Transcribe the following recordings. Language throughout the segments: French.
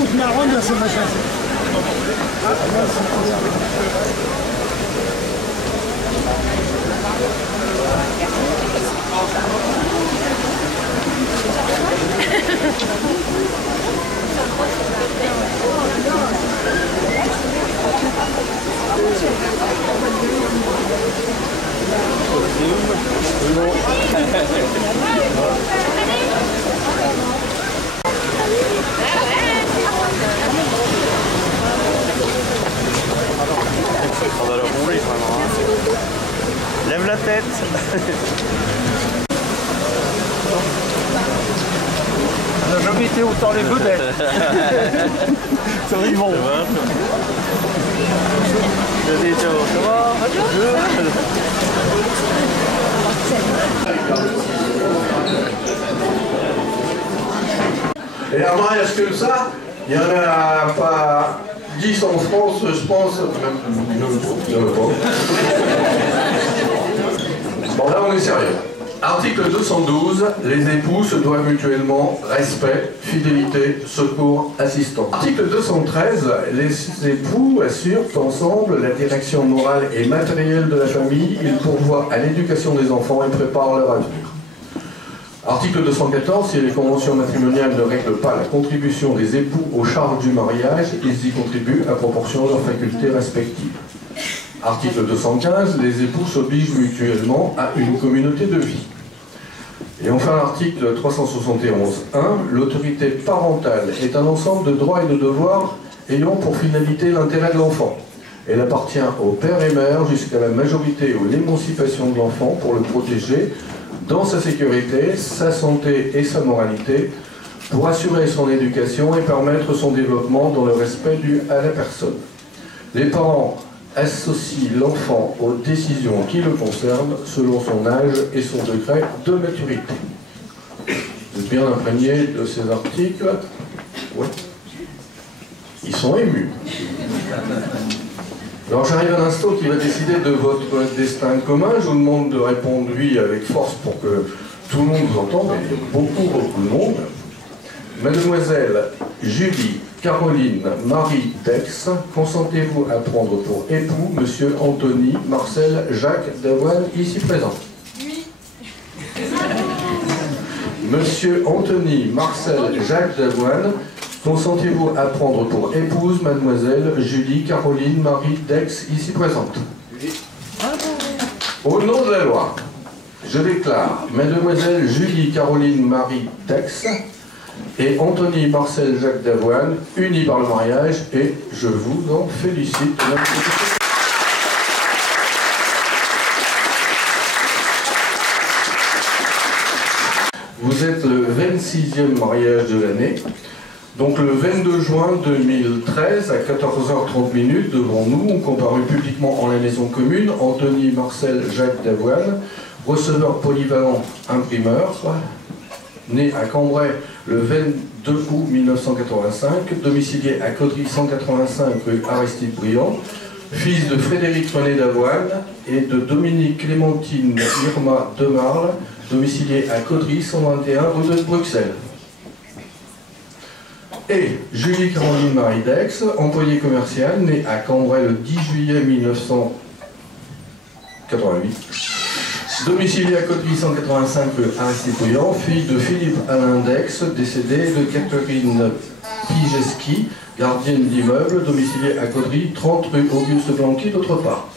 Una ronda se me hace. Ça va leur rouler vraiment. Hein. Lève la tête. On n'a jamais été autant les vedettes. Ça va, ils vont. Je dis ciao. Ça va? Et un mariage comme ça, il n'y en a pas 10 en France, je pense. Il y en a pas. Bon, là, on est sérieux. Article 212, les époux se doivent mutuellement respect, fidélité, secours, assistance. Article 213, les époux assurent ensemble la direction morale et matérielle de la famille, ils pourvoient à l'éducation des enfants et préparent leur avenir. Article 214, si les conventions matrimoniales ne règlent pas la contribution des époux aux charges du mariage, ils y contribuent à proportion de leurs facultés respectives. Article 215, les époux s'obligent mutuellement à une communauté de vie. Et enfin, l'article 371.1, l'autorité parentale est un ensemble de droits et de devoirs ayant pour finalité l'intérêt de l'enfant. Elle appartient au père et mère jusqu'à la majorité ou l'émancipation de l'enfant pour le protéger dans sa sécurité, sa santé et sa moralité, pour assurer son éducation et permettre son développement dans le respect dû à la personne. Les parents associent l'enfant aux décisions qui le concernent selon son âge et son degré de maturité. Vous êtes bien imprégné de ces articles? Oui. Ils sont émus. Alors j'arrive à l'instant qui va décider de votre destin commun. Je vous demande de répondre oui avec force pour que tout le monde vous entende, mais il y a beaucoup de monde. Mademoiselle Julie Caroline Marie Dex, consentez-vous à prendre pour époux Monsieur Anthony Marcel Jacques Davoine, ici présent? Oui. Monsieur Anthony Marcel Jacques Davoine, consentez-vous à prendre pour épouse Mademoiselle Julie Caroline Marie Dex, ici présente? Oui. Au nom de la loi, je déclare Mademoiselle Julie Caroline Marie Dex et Anthony Marcel Jacques Davoine unis par le mariage et je vous en félicite. Vous êtes le 26e mariage de l'année. Donc le 22 juin 2013, à 14h30 devant nous, ont comparu publiquement en la maison commune Anthony Marcel Jacques Davoine, receveur polyvalent imprimeur, né à Cambrai le 22 août 1985, domicilié à Caudry 185 rue Aristide Briand, fils de Frédéric René Davoine et de Dominique Clémentine Irma Demarle, domicilié à Caudry 121 rue de Bruxelles. Et Julie Caroline Marie Dex, employée commerciale, née à Cambrai le 10 juillet 1988, domiciliée à Caudry 185 rue Aristide Briand, fille de Philippe Alain Dex, décédé, de Catherine Pijeski, gardienne d'immeuble, domiciliée à Caudry 30 rue Auguste Blanqui, d'autre part.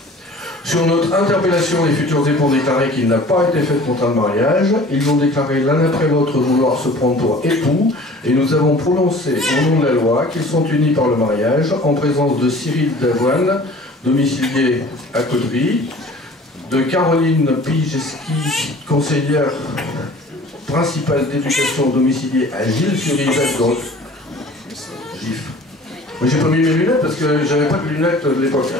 Sur notre interpellation, les futurs époux ont déclaré qu'il n'a pas été fait de contrat de mariage. Ils ont déclaré l'un après l'autre vouloir se prendre pour époux et nous avons prononcé au nom de la loi qu'ils sont unis par le mariage en présence de Cyril Davoine, domicilié à Caudry, de Caroline Pijeski, conseillère principale d'éducation domiciliée à Gilles-sur-Yvette dans GIF. Mais j'ai pas mis mes lunettes parce que j'avais pas de lunettes de l'époque.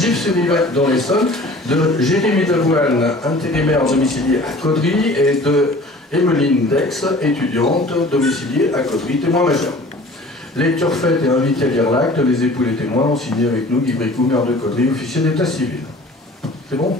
Gif-sur-Yvette dans l'Essonne, de Jérémy Davoine, intérimaire domicilié à Caudry, et de Emeline Dex, étudiante domiciliée à Caudry, témoin majeur. Lecture faite et invité à lire l'acte, les époux et les témoins ont signé avec nous Guy Bricou, maire de Caudry, officier d'état civil. C'est bon?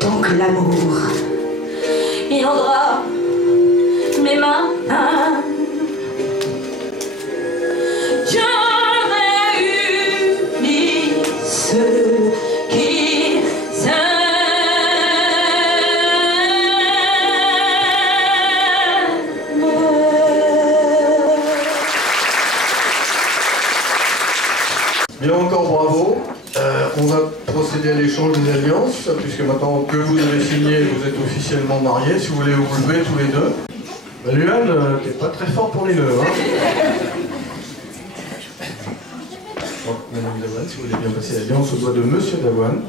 tant que l'amour inondera mes mains. Je réunis ceux qui s'aiment. Bien, encore bravo. On va procéder à l'échange des alliances, puisque maintenant que vous avez signé, vous êtes officiellement mariés. Si vous voulez vous lever tous les deux. Bah, Luan, t'es pas très fort pour les nœuds, hein. Bon, Madame Davoine, si vous voulez bien passer l'alliance au doigt de Monsieur Davoine.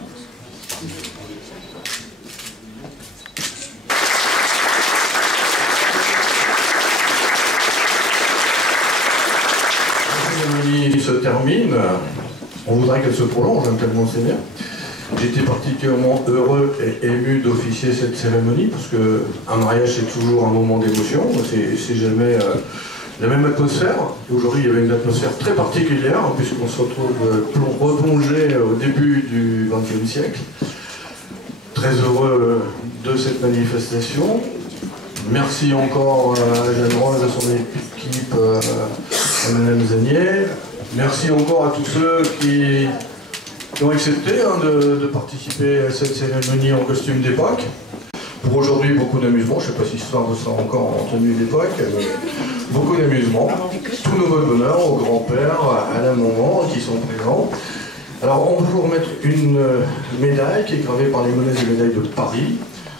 La cérémonie se termine. On voudrait qu'elle se prolonge, hein, tellement c'est bien. J'étais particulièrement heureux et ému d'officier cette cérémonie, parce qu'un mariage c'est toujours un moment d'émotion, c'est jamais la même atmosphère. Aujourd'hui il y avait une atmosphère très particulière, puisqu'on se retrouve replongé au début du XXe siècle. Très heureux de cette manifestation. Merci encore à Jeanne Rose, à son équipe, à Madame Zanier. Merci encore à tous ceux qui ont accepté de participer à cette cérémonie en costume d'époque. Pour aujourd'hui, beaucoup d'amusement. Je ne sais pas si ce soir vous serez encore en tenue d'époque, mais beaucoup d'amusement. Tous nos voeux de bonheur aux grands-pères, à la maman qui sont présents. Alors, on va vous remettre une médaille qui est gravée par les monnaies et médailles de Paris,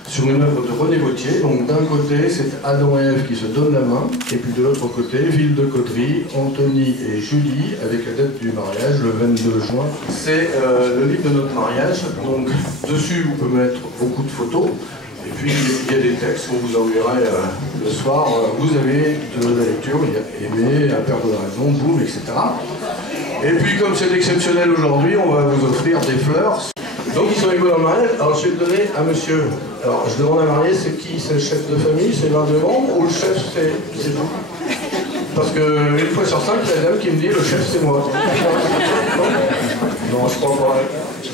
sur une œuvre de René Gauthier. Donc d'un côté, c'est Adam et Ève qui se donnent la main, et puis de l'autre côté, Ville de Caudry, Anthony et Julie, avec la date du mariage, le 22 juin. C'est le livre de notre mariage, donc dessus vous pouvez mettre beaucoup de photos, et puis il y a des textes qu'on vous enverra le soir. Vous avez de la lecture, il y a Aimer, à perdre la raison, boum, etc. Et puis comme c'est exceptionnel aujourd'hui, on va vous offrir des fleurs. Donc ils sont égaux dans le mariage. Alors je vais le donner à monsieur. Alors je demande à marier, c'est qui? C'est le chef de famille? C'est l'un des membres? Ou le chef c'est vous? Parce que une fois sur 5, il y a la dame qui me dit le chef c'est moi. Non, je crois pas.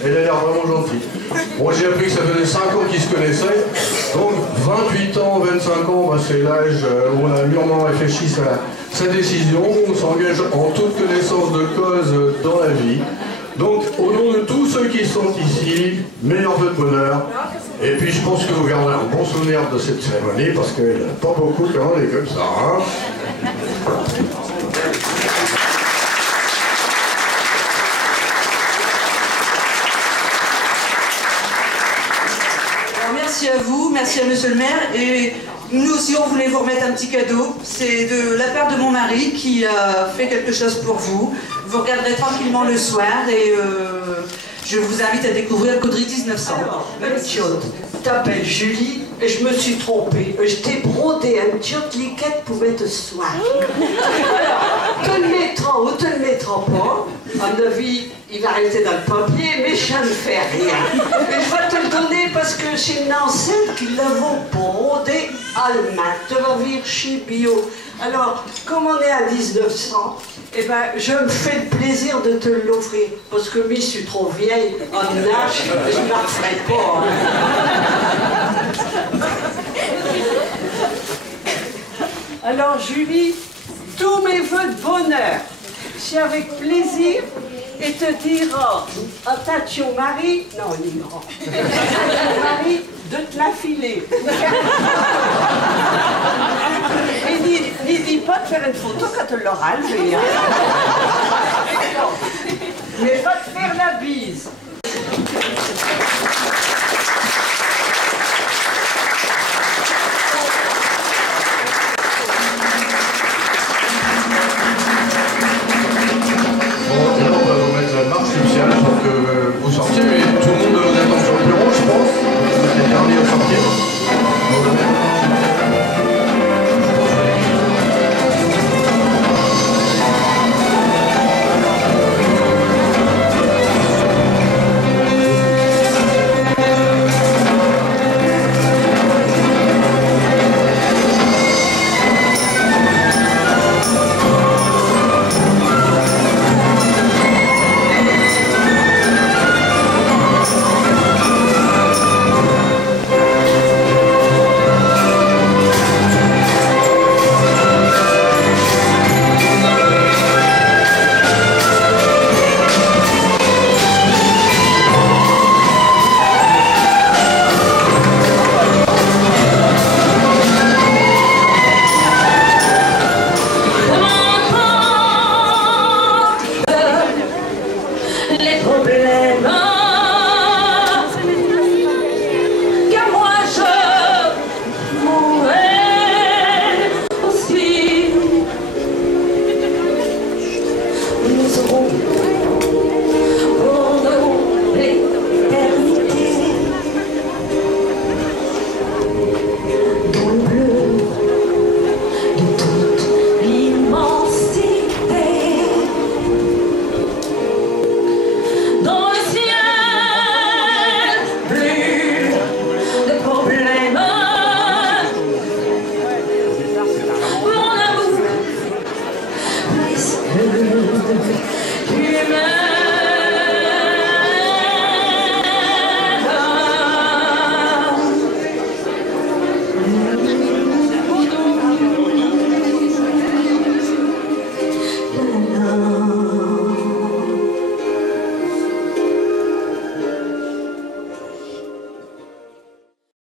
Elle a l'air vraiment gentille. Bon, j'ai appris que ça faisait 5 ans qu'ils se connaissaient. Donc 28 ans, 25 ans, bah, c'est l'âge où on a mûrement réfléchi sa décision. On s'engage en toute connaissance de cause dans la vie. Donc, au nom de tous ceux qui sont ici, meilleurs vœux de bonheur. Et puis, je pense que vous garderez un bon souvenir de cette cérémonie, parce qu'il n'y en a pas beaucoup qui ont des comme ça. Hein. Alors, merci à vous, merci à monsieur le maire. Et nous aussi, on voulait vous remettre un petit cadeau. C'est de la part de mon mari qui a fait quelque chose pour vous. Vous regarderez tranquillement le soir et je vous invite à découvrir Caudry 1900. Alors, t'appelles Julie et je me suis trompée. Je t'ai brodé un tchotliquette pour mettre ce soir. Alors, te le mettra ou te le mettra pas. À mon avis, il va rester dans le papier, mais ça ne fait rien. Mais je vais te le donner parce que c'est une enseigne qui l'avons brodé à la main. Tu vas venir chez Bio. Alors, comme on est à 1900, eh ben, je me fais le plaisir de te l'offrir. Parce que moi, je suis trop vieille en âge, je ne la referai pas. Hein. Alors, Julie, tous mes vœux de bonheur, c'est avec plaisir et te dira à ton mari, non, il est grand, ton mari de te la filer. Et n'y dis pas de faire une photo quand tu l'auras enlevée. Hein. Mais va te faire la bise.